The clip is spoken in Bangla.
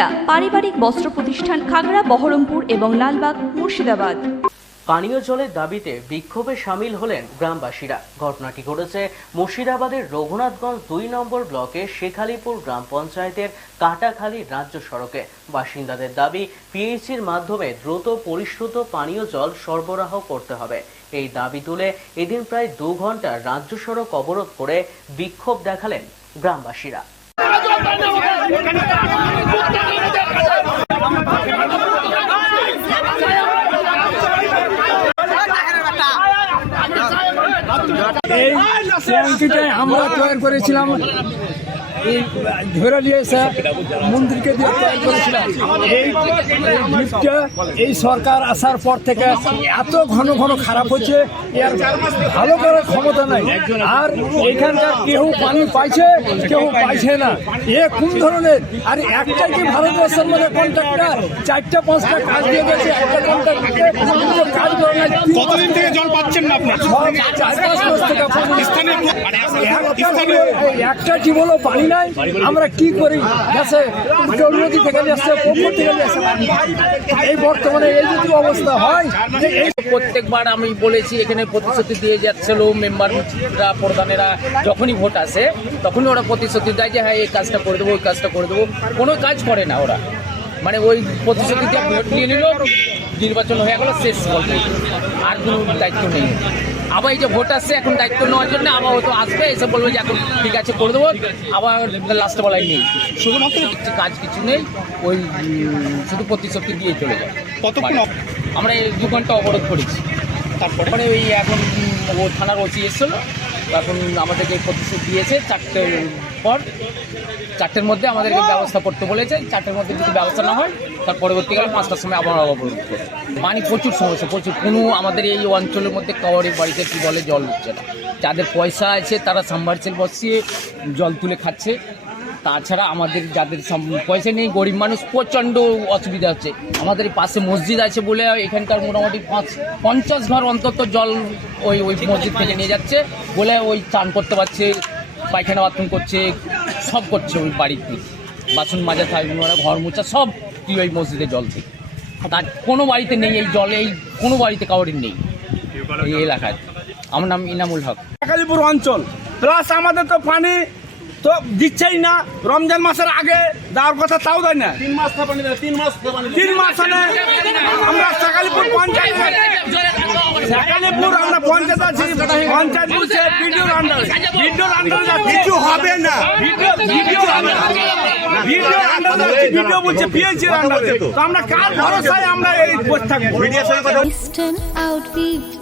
সুনিতা পারিবারিক বস্ত্র প্রতিষ্ঠান খাগড়া বহরমপুর এবং লালবাগ মুর্শিদাবাদ। পানীয় জলের দাবিতে বিক্ষোভে সামিল হলেন গ্রামবাসীরা। ঘটনাটি ঘটেছে মুর্শিদাবাদের রঘুনাথগঞ্জ দুই নম্বর ব্লকের শেখালিপুর গ্রাম পঞ্চায়েতের কাটাখালী রাজ্য সড়কে। বাসিন্দাদের দাবি পিএইচির মাধ্যমে দ্রুত পরিশ্রুত পানীয় জল সরবরাহ করতে হবে। এই দাবি তুলে এদিন প্রায় দু ঘণ্টা রাজ্য সড়ক অবরোধ করে বিক্ষোভ দেখালেন গ্রামবাসীরা। এই আমরা তৈরি করেছিলাম। এই ধরে নিয়ে এসে মন্দিরকে দিয়ে তৈরি করেছিলাম। এই এই লিফটটা এই সরকার আসার পর থেকে এত ঘন ঘন খারাপ হচ্ছে এর ভালো করার ক্ষমতা নাই। আর এখানকার কেউ পানি পাইছে কেউ পাইছে না। এ কোন ধরনের? আর একটা কি ভারতবর্ষের মধ্যে কন্ট্রাক্টর চারটা পাঁচটা কাজ দিয়ে গেছে একটা কন্ট্রাক্টর কাজ করে না কতদিন থেকে জল পাচ্ছেন না আপনার? চার পাঁচ মাস থেকে পানি। স্থানীয় একটা টিউবওয়েলও পানি নাই, আমরা কি করি? গেছে থেকে এই বর্তমানে এই যদি অবস্থা হয় প্রত্যেকবার আমি বলেছি, এখানে প্রতিশ্রুতি দিয়ে যাচ্ছিল মেম্বাররা, প্রধানেরা, যখনই ভোট আসে, তখনই ওরা প্রতিশ্রুতি দেয় যে হ্যাঁ এই কাজটা করে দেবো, ওই কাজটা করে দেবো। কোনো কাজ করে না ওরা। মানে ওই প্রতিশ্রুতিতে ভোট নিয়ে নিল নির্বাচন হয়ে গেল শেষ গল্প আর কোনো দায়িত্ব নেই। আবার এই যে ভোট আসছে এখন দায়িত্ব নেওয়ার জন্য আবার হয়তো আসবে এসে বলবে যে এখন ঠিক আছে করে দেবো আবার লাস্ট বলাই নেই। শুধুমাত্র কাজ কিছু নেই ওই শুধু প্রতিশ্রুতি দিয়ে চলে যায়। কতক্ষণ আমরা এই দু ঘণ্টা অবরোধ করেছি। তারপরে তারপরে ওই এখন ও থানার ওসি এসেছিল এখন আমাদেরকে প্রতিশ্রুতি দিয়েছে চারটের পর, চারটের মধ্যে আমাদেরকে ব্যবস্থা করতে বলেছে, চারটের মধ্যে যদি ব্যবস্থা না হয়, তার পরবর্তীকালে পাঁচটার সময় আবার অবরোধ করবে পানি প্রচুর সমস্যা, প্রচুর। কোনো আমাদের এই অঞ্চলের মধ্যে কাউরের বাড়িতে কী বলে জল উঠছে না। যাদের পয়সা আছে তারা সাম্বারসেল বসিয়ে জল তুলে খাচ্ছে। তাছাড়া আমাদের যাদের পয়সা নেই, গরিব মানুষ প্রচণ্ড অসুবিধা হচ্ছে। আমাদের পাশে মসজিদ আছে বলে এখানকার মোটামুটি পাঁচ, পঞ্চাশ ঘর অন্তত জল ওই ওই মসজিদ থেকে নিয়ে যাচ্ছে বলে ওই চান করতে পারছে, পায়খানা বাথরুম করছে, সব করছে ওই বাড়িতে। বাসন মাজা থাকবে ঘর মোছা, সব কি ওই মসজিদে জল থেকে। তার কোনো বাড়িতে নেই, এই জল এই কোনো বাড়িতে কাউরির নেই। এই এলাকায়। আমার নাম ইনামুল হক। কালীপুর অঞ্চল। প্লাস আমাদের তো পানি তো দিচ্ছেই না। রমজান মাসের আগে দেওয়ার কথা তাও দেয় না। তিন মাস তিন মাস তিন মাস হলে আমরা শাকালিপুর পঞ্চায়েত আমরা পঞ্চায়েত আছি পঞ্চায়েত বলছে ভিডিওর আন্ডারে ভিডিওর আন্ডারে কিছু হবে না। ভিডিও ভিডিও ভিডিও আন্ডারে ভিডিও বলছে পিএইচির আন্ডারে তো আমরা কার ভরসায় আমরা এই বসে থাকব?